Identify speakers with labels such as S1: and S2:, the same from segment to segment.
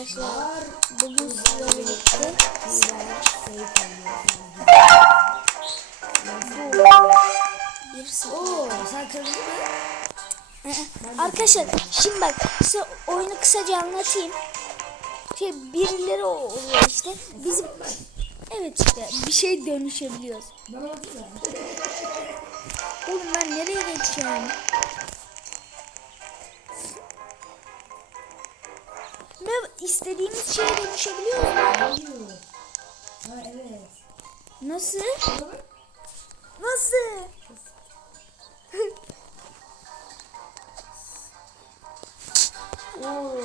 S1: arkadaşlar. Bugün sizlerle birlikte bir? Ee, Arkadaşlar şimdi bak size oyunu kısaca anlatayım. Şey birileri o- oluyor işte. Bizim evet işte bir şey dönüşebiliyoruz. Oğlum ben nereye geçeceğim? Ne istediğimiz şeye dönüşebiliyoruz mu?
S2: Ha evet.
S1: Nasıl? Nasıl? Oo.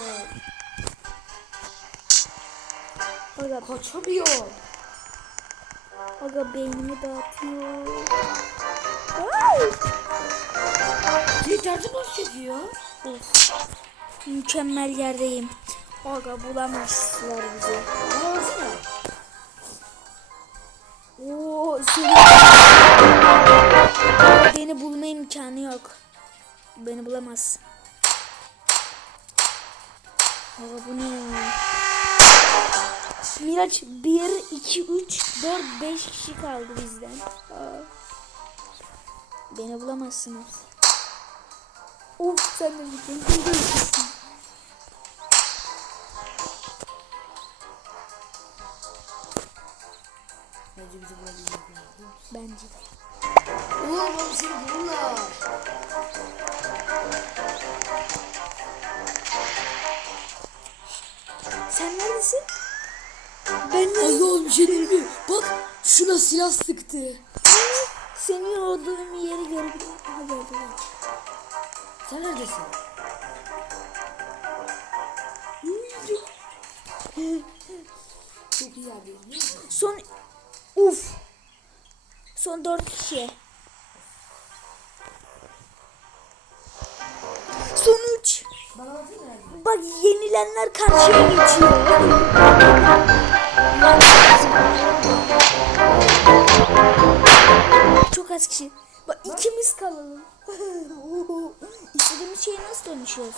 S1: Aga,
S2: Kaçamıyor.
S1: aga beynimi dağıtıyor.
S2: Yeterli baş çekiyor.
S1: Of. Mükemmel yerdeyim. Aga bulamazlar bizi.
S2: Baksana.
S1: Oo. Beni bulma imkanı yok. Beni bulamaz. Aga bu ne ya? Miraç 1, 2, 3, 4, 5 kişi kaldı bizden. Beni bulamazsınız. Of sen de bir
S2: Bence bizi bulabilecekler.
S1: Bence de.
S2: Oğlum oğlum seni bulurlar.
S1: Sen neredesin? Ben
S2: Ay oğlum bir şey mi? Bak şuna silah sıktı.
S1: Senin olduğun yeri görebilirim. Aha gördüm.
S2: Sen neredesin? Çok iyi mi?
S1: Son uf. Son dört kişi. Son üç.
S2: Bana baksana nerede?
S1: Bak yenilenler karşıya geçiyor. Çok az kişi. Bak ikimiz kalalım. İstediğimiz şeye nasıl dönüşüyoruz?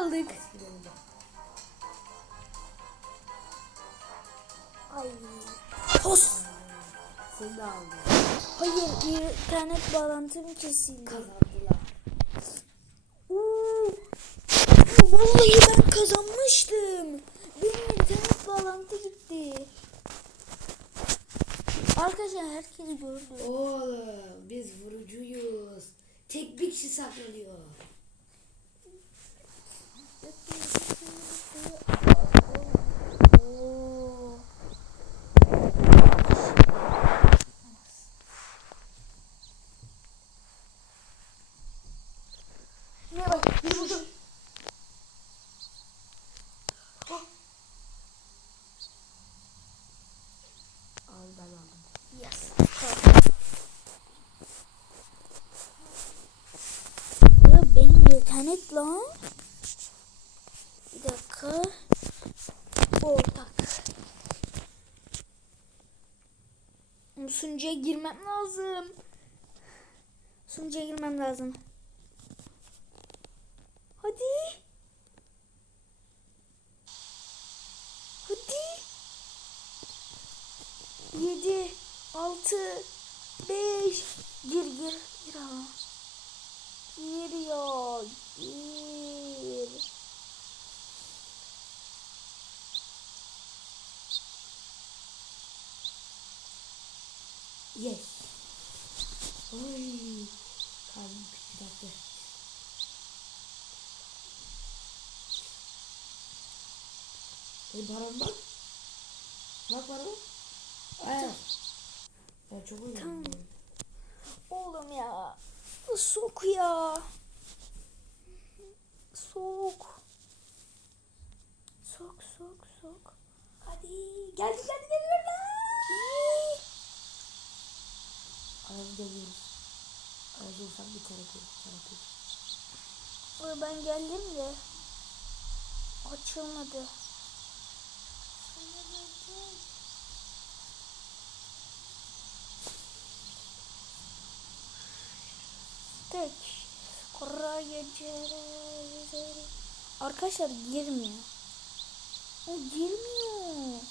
S1: Kaldık. Ay.
S2: Pos! Seni de aldı.
S1: Hayır, internet bağlantım kesildi.
S2: Kazandılar.
S1: Oo. Vallahi ben kazanmıştım. Benim internet bağlantı gitti. Arkadaşlar herkes gördü.
S2: Oğlum biz vurucuyuz. Tek bir kişi saklanıyor.
S1: Oo. Ne bak, bir buldum.
S2: Al ben aldım.
S1: Yes. Ya benim internet lan. Bir dakika. Ortak. Sunucuya girmem lazım. Sunucuya girmem lazım. Hadi. Hadi. 7 6 5 gir gir gir ama. Gir ya gir.
S2: Yes. Oy. Kalbim bir dakika. E bana bak. Bak bana. Ay. Ben çok uyudum.
S1: Tamam. Oğlum ya. Soğuk ya. Soğuk. Soğuk soğuk soğuk. Hadi geldi geldi geliyor lan.
S2: Arada geliyoruz. Hazırsan bir koy.
S1: Ay, Ben geldim de açılmadı. Tek geceleri Arkadaşlar girmiyor. O girmiyor.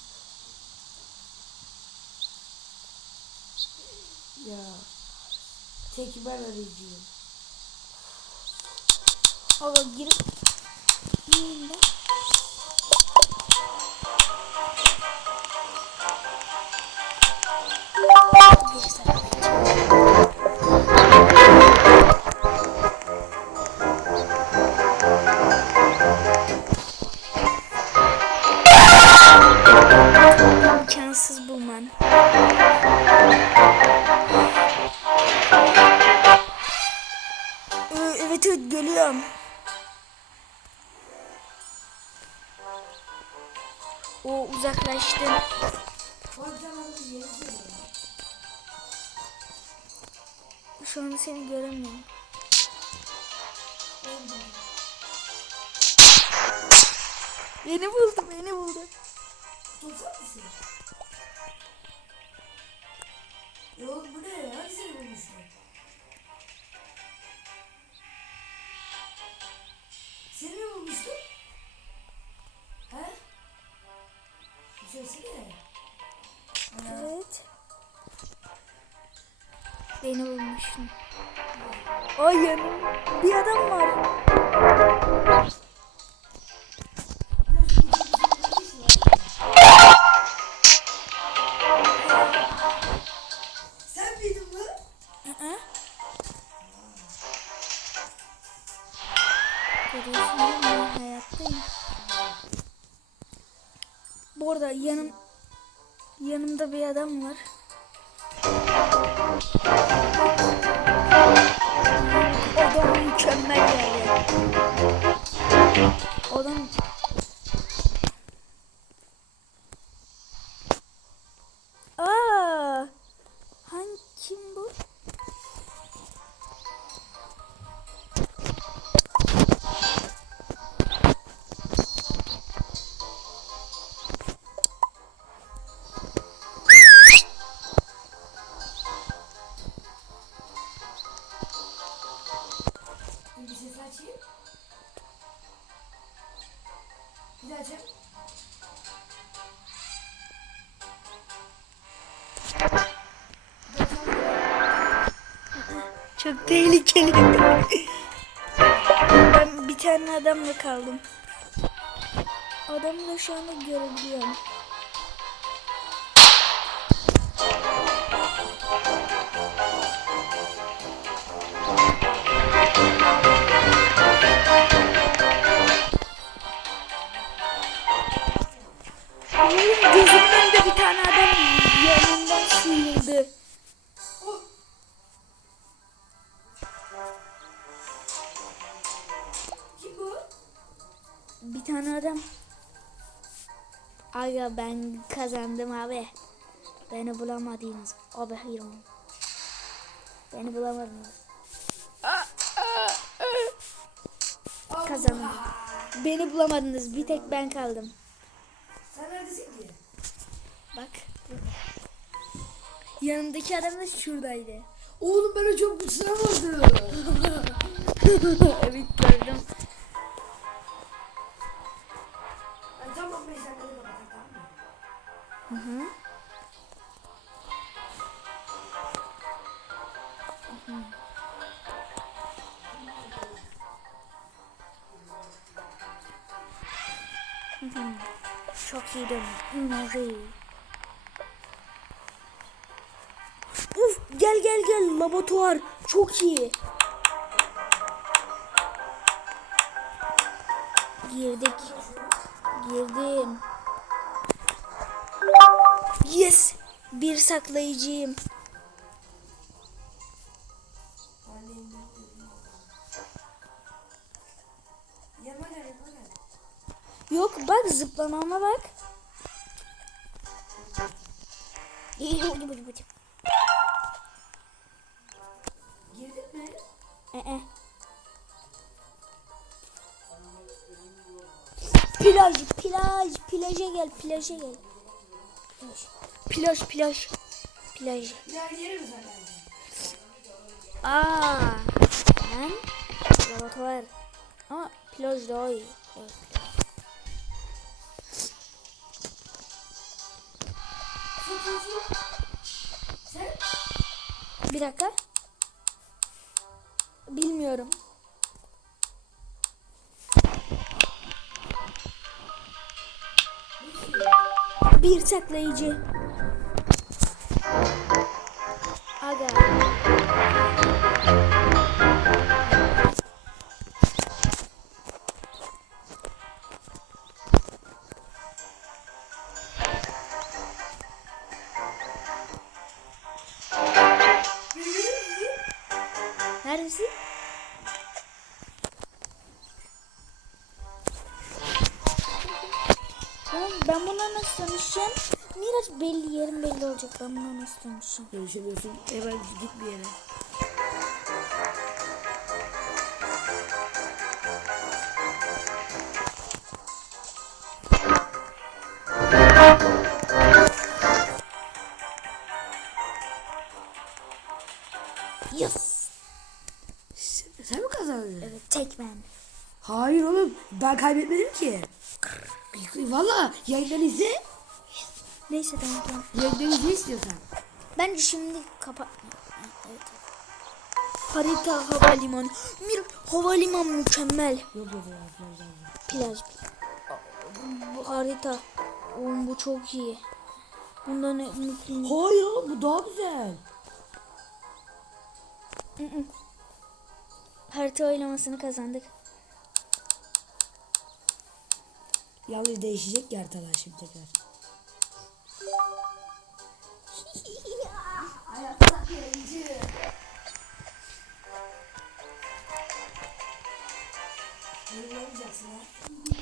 S2: Ya. Tek ben arayacağım.
S1: Aga girip Gireyim ben. O uzaklaştı.
S2: Bazen adamı yeni söylüyor.
S1: Şu an seni göremiyorum. Beni buldu, beni buldu.
S2: Oğlum bu ne ya? Hadi seni bulmuşlar. Seni mi Bir söylesene.
S1: Evet. Beni bulmuşsun. Ay yanım. Bir adam var. Yanım yanımda bir adam var. Adam mükemmel yani. Adam tehlikeli. ben bir tane adamla kaldım. Adamı da şu anda görebiliyorum. Ben kazandım abi. Beni bulamadınız. Abi hayır. Beni bulamadınız. Kazandım. Beni bulamadınız. Bir tek ben kaldım.
S2: Sen neredesin ki?
S1: Bak. Yanımdaki adam da şuradaydı.
S2: Oğlum ben o çok ısıramadım.
S1: evet gördüm. Hı hı. Çok iyiydim. Nuri. Uf gel gel gel laboratuvar. Çok iyi. Girdik. Girdim. Yes. Bir saklayıcıyım. Yok bak zıplamama bak.
S2: Girdin mi?
S1: Ee. Plaj, plaj, plaja gel, plaja gel. Plaj, plaj, plaj. Aa, ben laboratuvar. Ama plaj daha iyi. Evet. Bir dakika. Bilmiyorum. Bir saklayıcı. Aga. Tanışacağım? Miraç belli yerim belli olacak. Ben buna nasıl tanışacağım?
S2: Görüşemiyorsun. Hemen git bir yere.
S1: Yes.
S2: Sen, sen mi kazandın?
S1: Evet tek ben.
S2: Hayır oğlum. Ben kaybetmedim ki. Valla yayınları izle.
S1: Neyse tamam tamam.
S2: Yayınları izle istiyorsan.
S1: Bence şimdi kapat. Evet. Harita havalimanı. Mir havaliman mükemmel.
S2: Yok yok yok. yok, yok.
S1: Plaj. Bu harita. Oğlum bu çok iyi. Bunda ne mümkün.
S2: Hayır bu daha güzel.
S1: Harita oylamasını kazandık.
S2: Yalnız değişecek yer talan şimdi tekrar.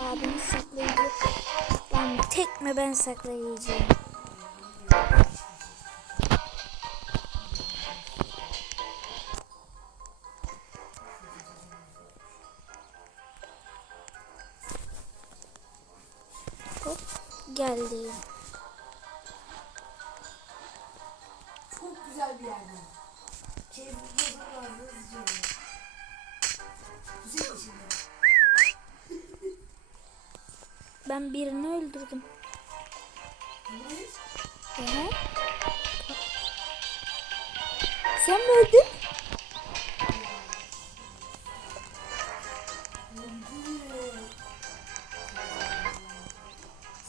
S1: Abimiz saklayıcı. Ben tekme ben saklayıcıyım. Ben birini öldürdüm. Aha. Sen mi öldün?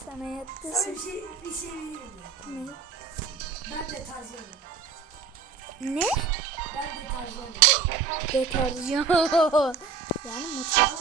S1: Sana
S2: Sana
S1: yattırsın.
S2: bir şey, bir şey vereyim mi?
S1: Ne?
S2: Ben de tarzanım.
S1: Ne?
S2: Ben de tarzanım.
S1: Deterjan. yani mutfak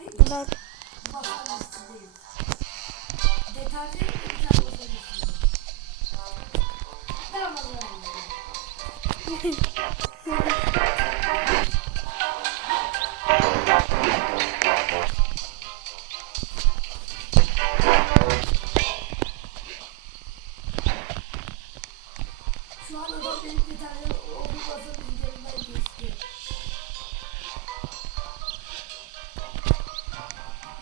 S2: Üstündeyim. Deterjan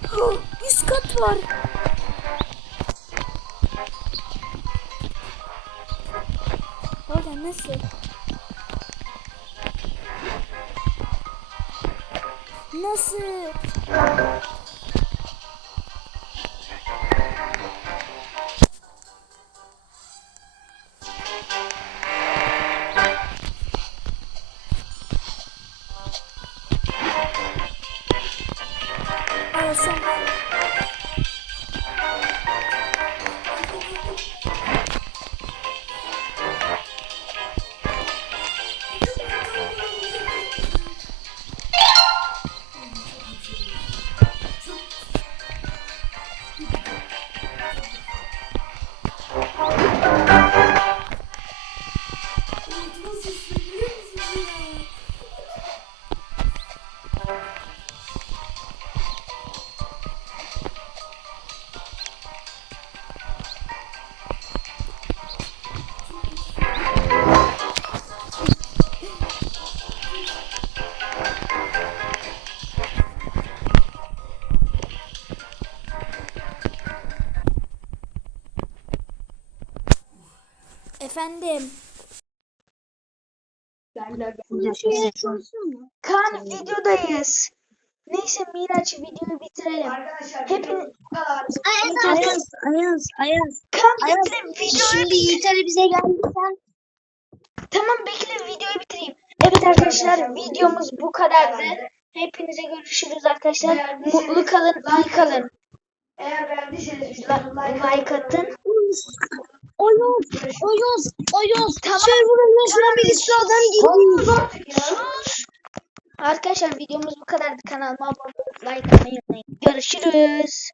S1: üst kat var. Orada nasıl? Nasıl? Kaan videodayız. Neyse Miraç videoyu bitirelim. Hepiniz
S3: Ayaz, Ayaz, Ayaz.
S1: Kaan
S3: Ayaz,
S1: bekle videoyu
S3: Şimdi Yiğiter'i bize geldi sen.
S1: Tamam bekle videoyu bitireyim. Evet arkadaşlar videomuz bu kadardı. Hepinize görüşürüz arkadaşlar. Mutlu kalın, iyi kalın.
S4: Eğer beğendiyseniz
S1: Like atın.
S3: Oyuz, Oyuz, Oyuz.
S1: Tamam.
S3: Server'ın yaşına birisi adam geliyor.
S1: Sus. Arkadaşlar videomuz bu kadardı. Kanalıma abone olup like atmayı unutmayın. Görüşürüz.